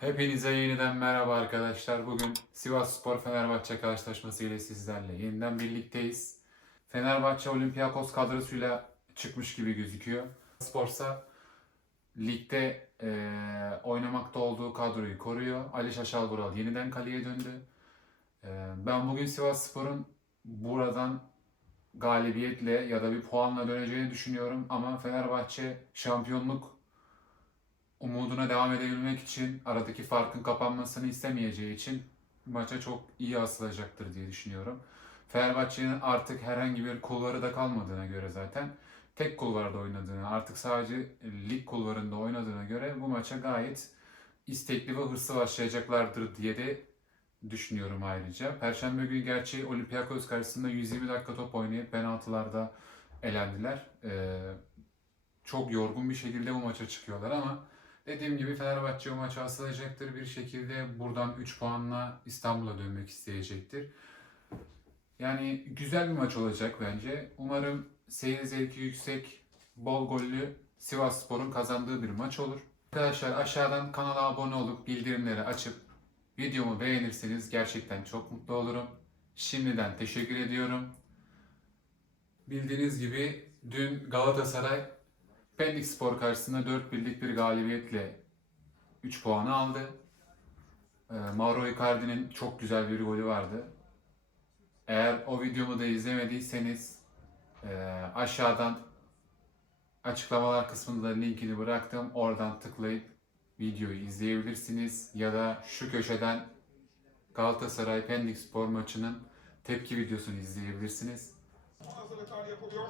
Hepinize yeniden merhaba arkadaşlar. Bugün Sivas Spor Fenerbahçe karşılaşması ile sizlerle yeniden birlikteyiz. Fenerbahçe Olympiakos kadrosuyla çıkmış gibi gözüküyor. Sporsa ligde eee, oynamakta olduğu kadroyu koruyor. Ali Şaşal Vural yeniden kaleye döndü. Eee, ben bugün Sivas Spor'un buradan galibiyetle ya da bir puanla döneceğini düşünüyorum ama Fenerbahçe şampiyonluk umuduna devam edebilmek için aradaki farkın kapanmasını istemeyeceği için maça çok iyi asılacaktır diye düşünüyorum. Fenerbahçe'nin artık herhangi bir kulvarı da kalmadığına göre zaten tek kulvarda oynadığını, artık sadece lig kulvarında oynadığına göre bu maça gayet istekli ve hırslı başlayacaklardır diye de düşünüyorum ayrıca. Perşembe günü gerçi Olympiakos karşısında 120 dakika top oynayıp penaltılarda elendiler. Ee, çok yorgun bir şekilde bu maça çıkıyorlar ama Dediğim gibi Fenerbahçe o maça asılacaktır. Bir şekilde buradan 3 puanla İstanbul'a dönmek isteyecektir. Yani güzel bir maç olacak bence. Umarım seyir zevki yüksek, bol gollü Sivas Spor'un kazandığı bir maç olur. Arkadaşlar aşağıdan kanala abone olup bildirimleri açıp videomu beğenirseniz gerçekten çok mutlu olurum. Şimdiden teşekkür ediyorum. Bildiğiniz gibi dün Galatasaray Pendik Spor karşısında 4 birlik bir galibiyetle 3 puanı aldı. Ee, Mauro Icardi'nin çok güzel bir golü vardı. Eğer o videomu da izlemediyseniz e, aşağıdan açıklamalar kısmında da linkini bıraktım. Oradan tıklayıp videoyu izleyebilirsiniz. Ya da şu köşeden Galatasaray Pendik Spor maçının tepki videosunu izleyebilirsiniz. Hazırlıklar yapılıyor.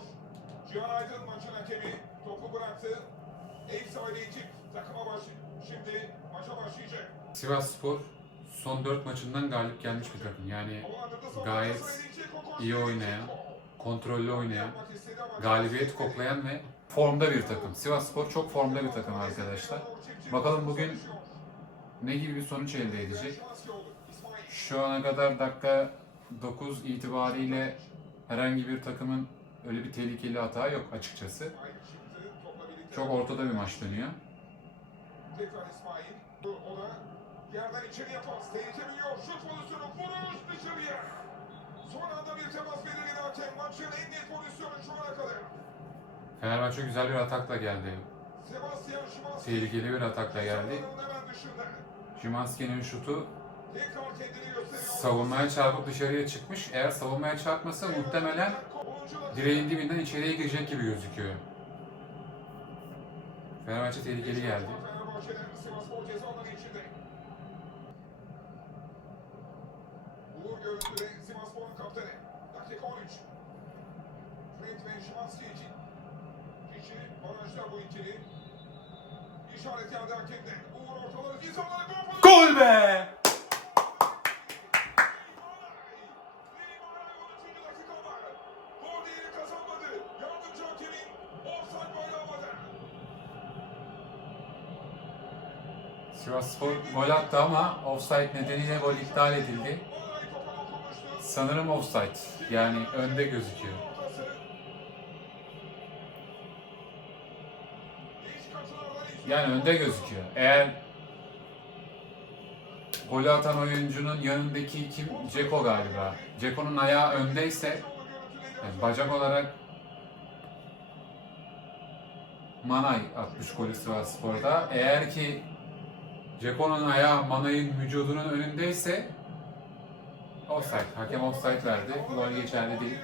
Cihan Aydın maçın hakemi topu bıraktı. Ev sahibi ekip takıma baş şimdi maça başlayacak. Sivas Spor son 4 maçından galip gelmiş bir takım. Yani Gayet iyi oynayan, kontrollü oynayan, galibiyet koklayan ve formda bir takım. Sivas Spor çok formda bir takım arkadaşlar. Bakalım bugün ne gibi bir sonuç elde edecek? Şu ana kadar dakika 9 itibariyle herhangi bir takımın öyle bir tehlikeli hata yok açıkçası. Çok ortada bir maç dönüyor. Tekrar İsmail. O da yerden içeriye pas. Tehlike biliyor. Şut pozisyonu. Vuruş dışarıya. Son anda bir temas belirledi hakem. Maçın en net pozisyonu şu ana kadar. Fenerbahçe güzel bir atakla geldi. Tehlikeli bir atakla geldi. Szymanski'nin şutu. Savunmaya çarpıp dışarıya çıkmış. Eğer savunmaya çarpmasa muhtemelen direğin dibinden içeriye girecek gibi gözüküyor. Fenerbahçe tehlikeli geldi. Fenerbahçe'den Sivasspor Sivas Spor gol attı ama offside nedeniyle gol iptal edildi. Sanırım offside. Yani önde gözüküyor. Yani önde gözüküyor. Eğer golü atan oyuncunun yanındaki kim? Ceko galiba. Ceko'nun ayağı öndeyse yani bacak olarak Manay atmış golü Sivas Spor'da. Eğer ki Ceko'nun ayağı Manay'ın vücudunun önündeyse offside. Hakem offside verdi. Gol geçerli değil.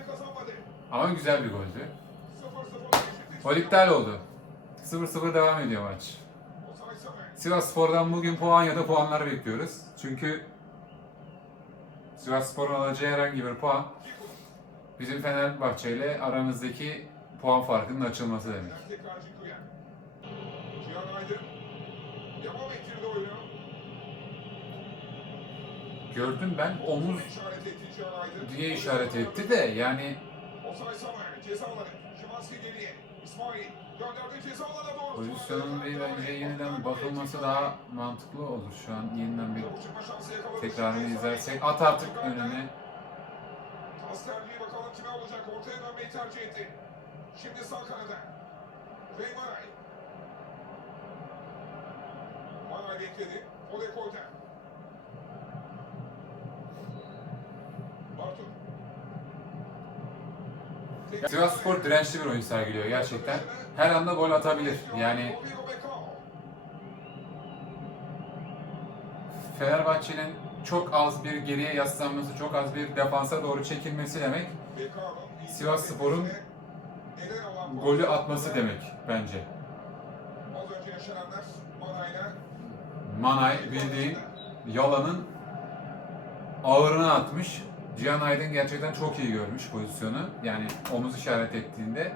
Ama güzel bir goldü. Gol iptal oldu. 0-0 devam ediyor maç. Sivas Spor'dan bugün puan ya da puanlar bekliyoruz. Çünkü Sivas Spor'un alacağı herhangi bir puan bizim Fenerbahçe ile aramızdaki puan farkının açılması demek. Devam ettirdi oyunu. Gördüm ben omuz İşaret etti diye işaret etti de yani Osay Samer ceza alanı. Şimanski geriye. İsmail gönderdi ceza alanına doğru. pozisyonun bir bence yeniden bakılması daha mantıklı olur. Şu an yeniden bir Topu çıkma şansı yakaladı. tekrarını izlersek at artık önüne. Askerliği bakalım kime olacak. Ortaya dönmeyi tercih etti. Şimdi sağ kanada. Reymaray. Manay bekledi. Fode koydu. Bartu. Tek- Sivas Spor dirençli bir oyun sergiliyor gerçekten. Her anda gol atabilir. Yani. Fenerbahçe'nin çok az bir geriye yaslanması, çok az bir defansa doğru çekilmesi demek neden olan golü atması demek bence. Az önce yaşananlar Manay'la Manay bildiğin Yalan'ın ağırına atmış. Cihan Aydın gerçekten çok iyi görmüş pozisyonu. Yani omuz işaret ettiğinde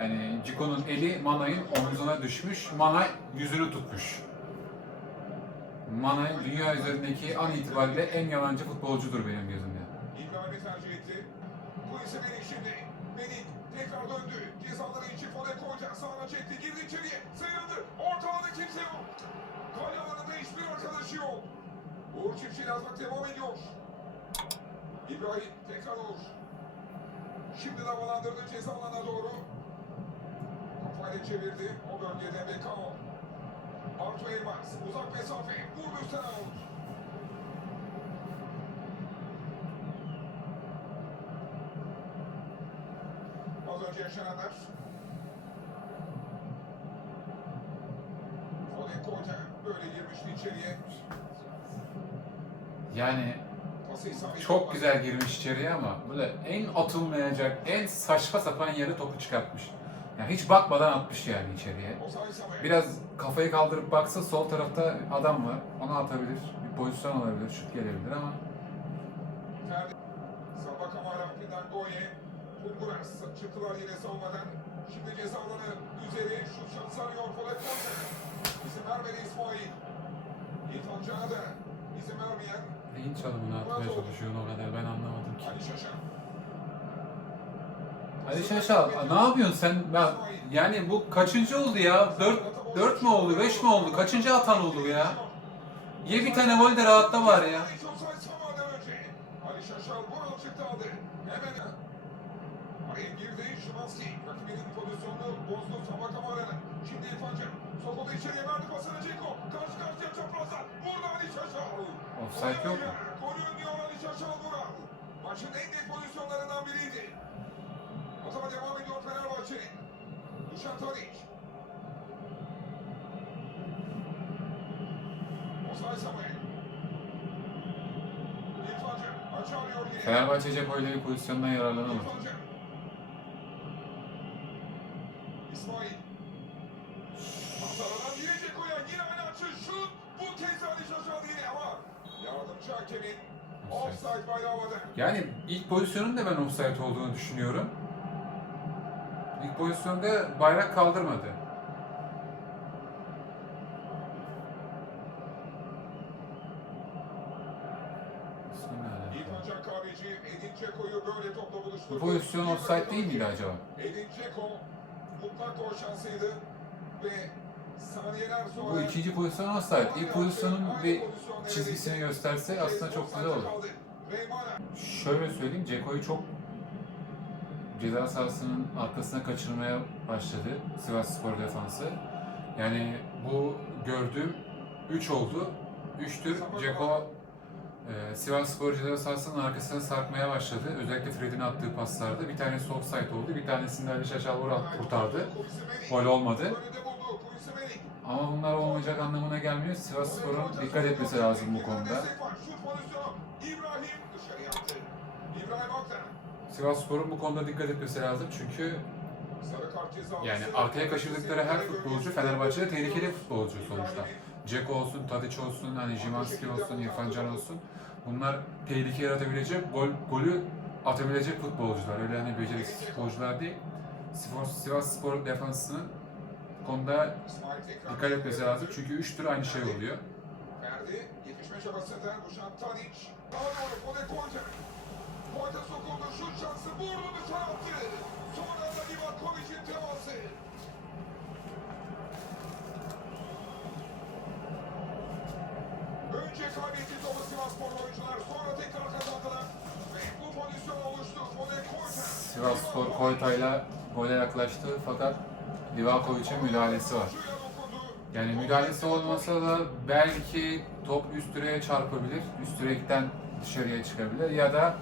yani Ciko'nun eli Manay'ın omuzuna düşmüş. Manay yüzünü tutmuş. Manay dünya üzerindeki an itibariyle en yalancı futbolcudur benim gözümde. İbrahim'i tercih etti. Bu ise Melik şimdi. Melik tekrar döndü. Cezaları için Fode koyacak. Sağına çekti. Girdi içeriye. Uğur Çiftçi yazmak devam ediyor. İbrahim tekrar Uğur. Şimdi de havalandırdı ceza alanına doğru. Kafayla çevirdi. O bölgede Bekao. Artu Elmas. Uzak mesafe. Vurdu üstten. Yani çok güzel girmiş içeriye ama böyle en atılmayacak, en saçma sapan yere topu çıkartmış. Yani hiç bakmadan atmış yani içeriye. Biraz kafayı kaldırıp baksa sol tarafta adam var. Onu atabilir. Bir pozisyon olabilir, şut gelebilir ama çıktılar yine savunmadan. Şimdi ceza üzeri şut şansı arıyor Foden Koca. İzin vermedi İsmail. İrfan Can'a da izin vermeyen neyin çalımını atmaya çalışıyor o kadar ben anlamadım ki. Ali Şaşal ne yapıyorsun sen? Ben, yani bu kaçıncı oldu ya? 4, 4 mü oldu, 5 mi oldu? Kaçıncı atan oldu ya? Ye bir tane gol de rahatta var ya. Ali Şaşal Vural çıktı aldı. Hemen araya girdi Şimanski. Rakibinin pozisyonunu bozdu Sabah Kamara'nın. Şimdi İrfan Can. Sokuldu içeriye verdi pasını Ceko. Karşı karşıya çaprazda. Vurdu Ali Şaşal. Offside yok mu? Golü önlüyor Ali Şaşal Vural. Maçın en net pozisyonlarından biriydi. Atama devam ediyor Fenerbahçe. Dušan Tadić. Osay Samuel. İrfan Can. Açı arıyor yine. Fenerbahçe pozisyondan yararlanamadı. Yani ilk pozisyonun da ben offside olduğunu düşünüyorum. İlk pozisyonda bayrak kaldırmadı. Bu pozisyon offside değil miydi acaba? Edin Dzeko mutlak gol şansıydı ve Bu ikinci pozisyon offside. İlk pozisyonun bir çizgisini gösterse aslında çok güzel olur. Şöyle söyleyeyim, Ceko'yu çok ceza sahasının arkasına kaçırmaya başladı Sivas Spor defansı. Yani bu gördüğüm 3 oldu. 3'tür Ceko e, Sivas Spor ceza sahasının arkasına sarkmaya başladı. Özellikle Fred'in attığı paslarda. Bir tanesi offside oldu, bir tanesinde Ali Şaşal Vural kurtardı. Gol olmadı. önünde buldu. Kuyusu Melik. Ama bunlar olmayacak anlamına gelmiyor. Sivas Spor'un dikkat etmesi lazım bu konuda. Sivas Spor'un bu konuda dikkat etmesi lazım çünkü. Yani arkaya kaçırdıkları her futbolcu Fenerbahçe'de tehlikeli futbolcu sonuçta. Ceko olsun, Tadiç olsun, hani Jimanski olsun, İrfan Can olsun. Bunlar tehlike yaratabilecek, gol, golü atabilecek futbolcular. Öyle hani beceriksiz futbolcular değil. Sivas, Spor defansının konuda dikkat etmesi lazım. Çünkü 3 tür aynı şey oluyor. Verdi. Yetişme çabasında Dušan Tadić. Daha doğru Fode Koyta. Koyta sokuldu. Şut şansı. Vurdu dışarı attı. Sonra da Livakovic'in teması. Önce kaybetti topu Sivasspor oyuncular. Sonra tekrar kazandılar. Ve bu pozisyon oluştu. Fode Koyta. Sivas Spor Koyta'yla gole yaklaştı fakat Livakovic'e müdahalesi var. Yani müdahalesi olmasa da belki top üst direğe çarpabilir. Üst direkten dışarıya çıkabilir ya da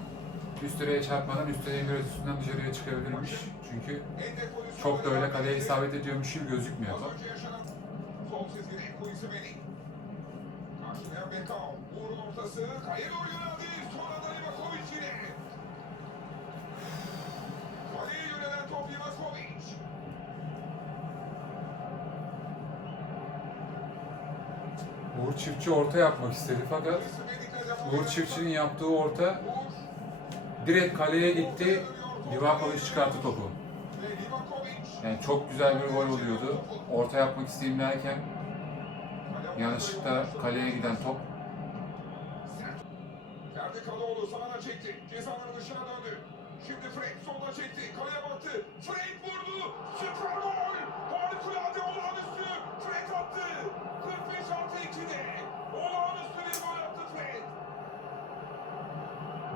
üst direğe çarpmadan üst direğin üstünden dışarıya çıkabilirmiş. Çünkü çok da öyle kaleye isabet ediyormuş gibi gözükmüyor top. önce yaşanan sol çizgide Kuyusemeni. Karşılayan Bekao. Uğur'un ortası. Kaleye doğru yöneldi. Sonra da Livakovic yine. Kaleye yönelen top Livakovic. Uğur Çiftçi orta yapmak istedi fakat Uğur Çiftçi'nin yaptığı orta direkt kaleye gitti. Livakovic çıkarttı topu. Yani çok güzel bir gol oluyordu. Orta yapmak isteyeyim derken yanlışlıkla kaleye giden top Ferdi Kadıoğlu sağına çekti. Cezanın dışına döndü. Şimdi Frank solda çekti. Kaleye baktı. Frank vurdu. Süper gol. Harikulade olağanüstü. Frank attı. 45 artı 2'de. Olağanüstü bir gol attı Frank.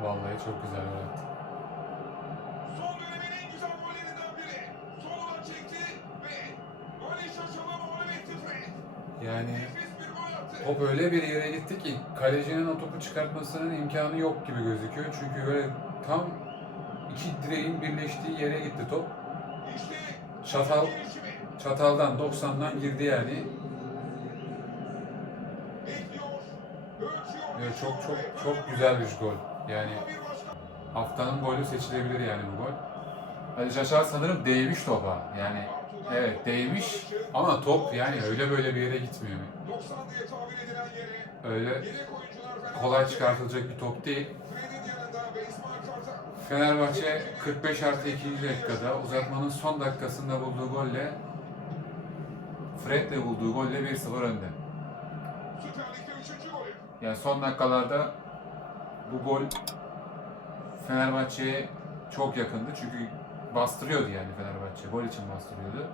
Vallahi çok güzel gol attı. Son dönemin en güzel gollerinden biri. Soluna çekti ve Ali Şaşal'a mağlup etti Frank. Yani gol top öyle bir yere gitti ki kalecinin o topu çıkartmasının imkanı yok gibi gözüküyor. Çünkü böyle tam iki direğin birleştiği yere gitti top. İşte Çatal çataldan 90'dan girdi yani. Ve çok çok çok böyle güzel bir gol. Yani haftanın golü seçilebilir yani bu gol. Ali Şaşar sanırım değmiş topa. Yani evet değmiş ama top yani öyle böyle bir yere gitmiyor. 90 diye tabir edilen yere Öyle kolay çıkartılacak bir top değil. Fenerbahçe 45 artı 2. dakikada uzatmanın son dakikasında bulduğu golle Fred'le bulduğu golle 1-0 önde. Süper Lig'de 3. golü. Yani son dakikalarda bu gol Fenerbahçe'ye çok yakındı çünkü bastırıyordu yani Fenerbahçe. Gol için bastırıyordu.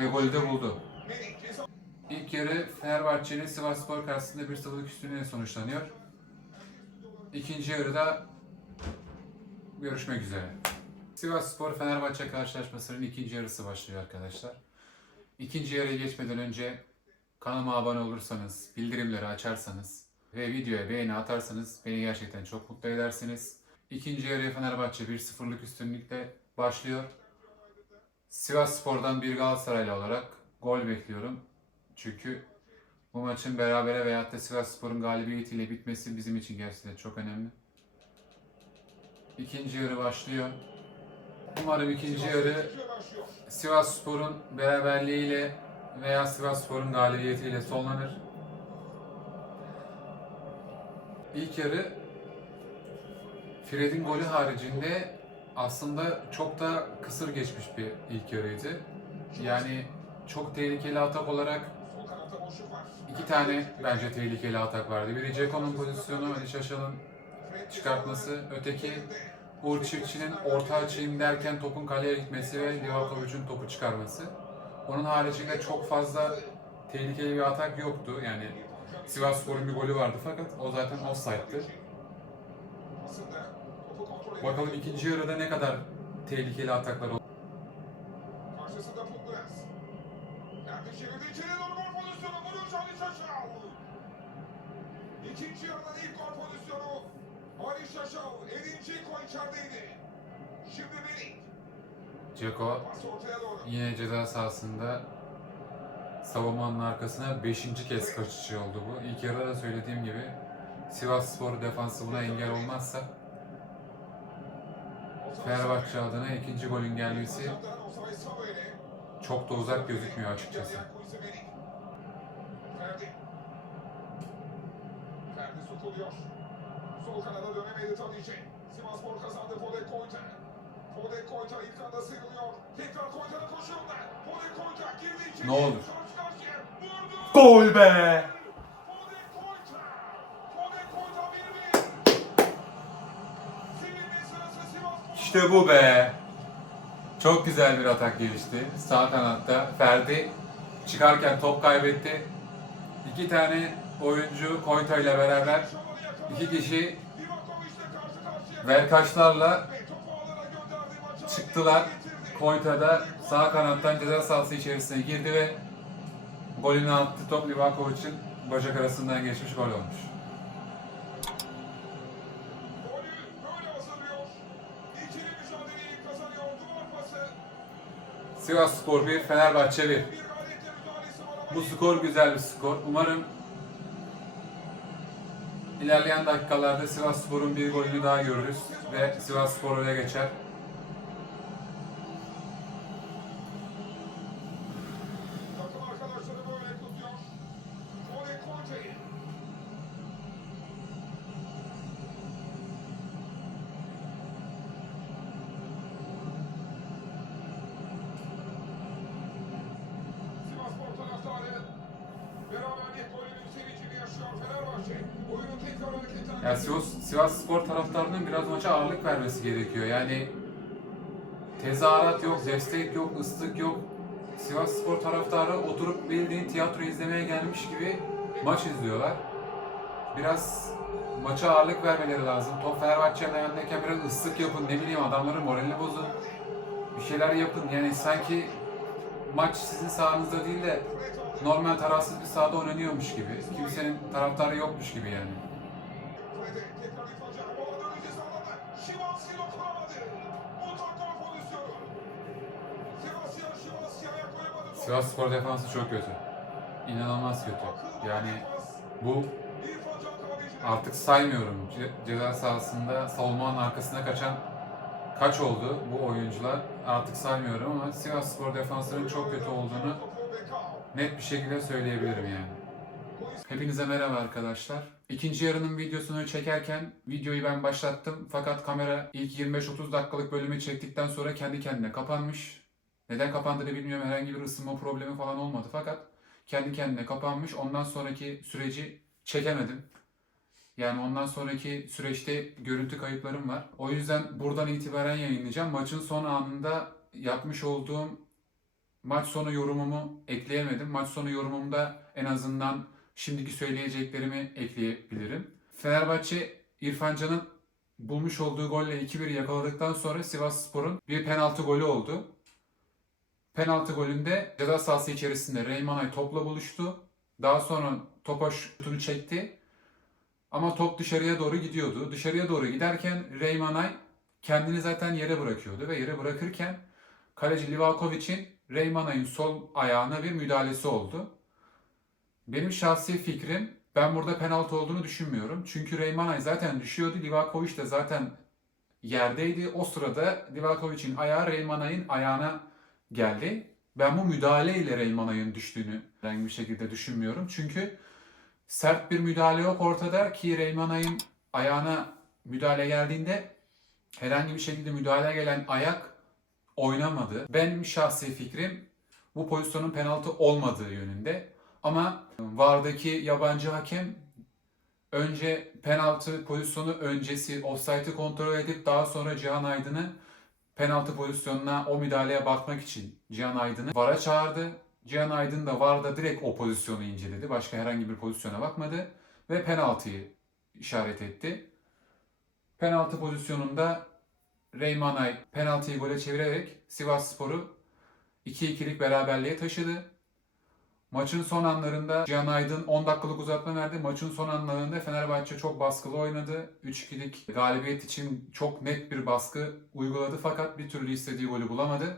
Ve golü de buldu. İlk yarı Fenerbahçe'nin Sivasspor karşısında 1-0'lık üstünlüğüne sonuçlanıyor. İkinci yarıda görüşmek üzere. Sivasspor Fenerbahçe karşılaşmasının ikinci yarısı başlıyor arkadaşlar. İkinci yarıya geçmeden önce kanalıma abone olursanız, bildirimleri açarsanız ve videoya beğeni atarsanız beni gerçekten çok mutlu edersiniz. İkinci yarıya Fenerbahçe 1-0'lık üstünlükle başlıyor. Sivas Spor'dan bir Galatasaraylı olarak gol bekliyorum. Çünkü bu maçın berabere veyahut da Sivas Spor'un galibiyetiyle bitmesi bizim için gerçekten çok önemli. İkinci yarı başlıyor. Umarım ikinci yarı. Sivas Spor'un beraberliğiyle veya Sivas Spor'un galibiyetiyle sonlanır. İlk yarı Fred'in golü haricinde aslında çok da kısır geçmiş bir ilk yarıydı. Yani çok tehlikeli atak olarak iki tane bence tehlikeli atak vardı. Biri Ceko'nun pozisyonu, Ali Şaşal'ın çıkartması, öteki. Uğur Çiftçi'nin orta açayım derken topun kaleye gitmesi ve Livakovic'in topu çıkarması. Onun haricinde çok fazla tehlikeli bir atak yoktu. Yani Sivas Spor'un bir golü vardı fakat o zaten offside'dı. Bakalım ikinci yarıda ne kadar tehlikeli ataklar Şaşal. İkinci yarının ilk gol pozisyonu. Ali Şaşal. Edin Dzeko içerideydi. Şimdi Melik. Ceko yine ceza sahasında savunmanın arkasına 5. kez kaçışı oldu bu. İlk yarıda da söylediğim gibi Sivas Spor defansı buna engel olmazsa Fenerbahçe adına ikinci golün gelmesi çok da uzak gözükmüyor açıkçası. Ferdi. Sokuluyor. Sol kanada dönemedi Tadiç'e. Sivasspor kazandı Podek Koyta. Podek Koyta ilk anda sıyrılıyor. Tekrar Koyta'nın koşuyorlar. Podek Koyta girdi içeri. Ne olur. Gol be! Podek Koyta. Podek Koyta 1-1. Sevinme sırası Sivasspor. İşte bu be! Çok güzel bir atak gelişti. Sağ kanatta Ferdi çıkarken top kaybetti. İki tane oyuncu Koyta ile beraber iki kişi verkaçlarla çıktılar. Koyta'da sağ kanattan ceza sahası içerisine girdi ve golünü attı. Top Livakovic'in bacak arasından geçmiş gol olmuş. Sivas Spor 1, Fenerbahçe 1. Bir gayretle müdahalesi var ama Bu skor güzel bir skor. Umarım ilerleyen dakikalarda Sivas Spor'un bir golünü daha görürüz ve Sivas Spor öne geçer. Maça ağırlık vermesi gerekiyor. Yani tezahürat yok, destek yok, ıslık yok. Sivas Spor taraftarı oturup bildiğin tiyatro izlemeye gelmiş gibi maç izliyorlar. Biraz maça ağırlık vermeleri lazım. Top Fenerbahçe'nin ayağındayken biraz ıslık yapın, ne bileyim adamların moralini bozun. Bir şeyler yapın. Yani sanki maç sizin sahanızda değil de normal tarafsız bir sahada oynanıyormuş gibi. Kimsenin taraftarı yokmuş gibi yani. Sivas Spor defansı çok kötü. İnanılmaz kötü. Yani bu artık saymıyorum. Ce- ceza sahasında savunmanın arkasına kaçan kaç oldu bu oyuncular artık saymıyorum ama Sivas Spor defansının çok kötü olduğunu net bir şekilde söyleyebilirim yani. Hepinize merhaba arkadaşlar. İkinci yarının videosunu çekerken videoyu ben başlattım fakat kamera ilk 25-30 dakikalık bölümü çektikten sonra kendi kendine kapanmış. Neden kapandığını bilmiyorum herhangi bir ısınma problemi falan olmadı fakat kendi kendine kapanmış. Ondan sonraki süreci çekemedim. Yani ondan sonraki süreçte görüntü kayıplarım var. O yüzden buradan itibaren yayınlayacağım. Maçın son anında yapmış olduğum maç sonu yorumumu ekleyemedim. Maç sonu yorumumda en azından şimdiki söyleyeceklerimi ekleyebilirim. Fenerbahçe İrfan Can'ın bulmuş olduğu golle 2-1 yakaladıktan sonra Sivas Spor'un bir penaltı golü oldu. Penaltı golünde ceza sahası içerisinde Reymanay topla buluştu. Daha sonra topa şutunu çekti. Ama top dışarıya doğru gidiyordu. Dışarıya doğru giderken Reymanay kendini zaten yere bırakıyordu ve yere bırakırken kaleci Livakovic'in Reymanay'ın sol ayağına bir müdahalesi oldu. Benim şahsi fikrim ben burada penaltı olduğunu düşünmüyorum. Çünkü Reymanay zaten düşüyordu. Livakovic de zaten yerdeydi. O sırada Livakovic'in ayağı Reymanay'ın ayağına geldi. Ben bu müdahaleyle Reymanay'ın düştüğünü herhangi bir şekilde düşünmüyorum. Çünkü sert bir müdahale yok ortada ki Reymanay'ın ayağına müdahale geldiğinde herhangi bir şekilde müdahale gelen ayak oynamadı. Benim şahsi fikrim bu pozisyonun penaltı olmadığı yönünde. Ama VAR'daki yabancı hakem önce penaltı pozisyonu öncesi offside'ı kontrol edip daha sonra Cihan Aydın'ı penaltı pozisyonuna o müdahaleye bakmak için Cihan Aydın'ı VAR'a çağırdı. Cihan Aydın da VAR'da direkt o pozisyonu inceledi. Başka herhangi bir pozisyona bakmadı ve penaltıyı işaret etti. Penaltı pozisyonunda Reymanay penaltıyı gole çevirerek Sivas Spor'u 2-2'lik beraberliğe taşıdı. Maçın son anlarında Cihan Aydın 10 dakikalık uzatma verdi. Maçın son anlarında Fenerbahçe çok baskılı oynadı. 3-2'lik galibiyet için çok net bir baskı uyguladı fakat bir türlü istediği golü bulamadı.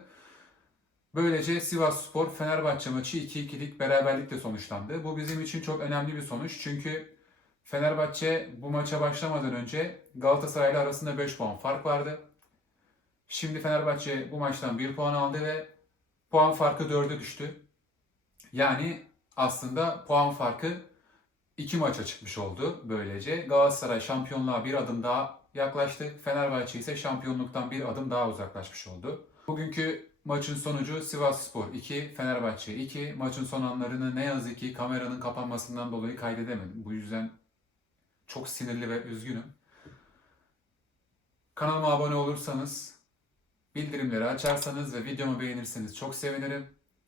Böylece Sivas Spor Fenerbahçe maçı 2-2'lik beraberlikle sonuçlandı. Bu bizim için çok önemli bir sonuç çünkü Fenerbahçe bu maça başlamadan önce Galatasaray ile arasında 5 puan fark vardı. Şimdi Fenerbahçe bu maçtan 1 puan aldı ve puan farkı 4'e düştü. Yani aslında puan farkı 2 maça çıkmış oldu böylece. Galatasaray şampiyonluğa bir adım daha yaklaştı. Fenerbahçe ise şampiyonluktan bir adım daha uzaklaşmış oldu. Bugünkü maçın sonucu Sivas Spor 2, Fenerbahçe 2. Maçın son anlarını ne yazık ki kameranın kapanmasından dolayı kaydedemedim. Bu yüzden çok sinirli ve üzgünüm. Kanalıma abone olursanız, bildirimleri açarsanız ve videomu beğenirseniz çok sevinirim.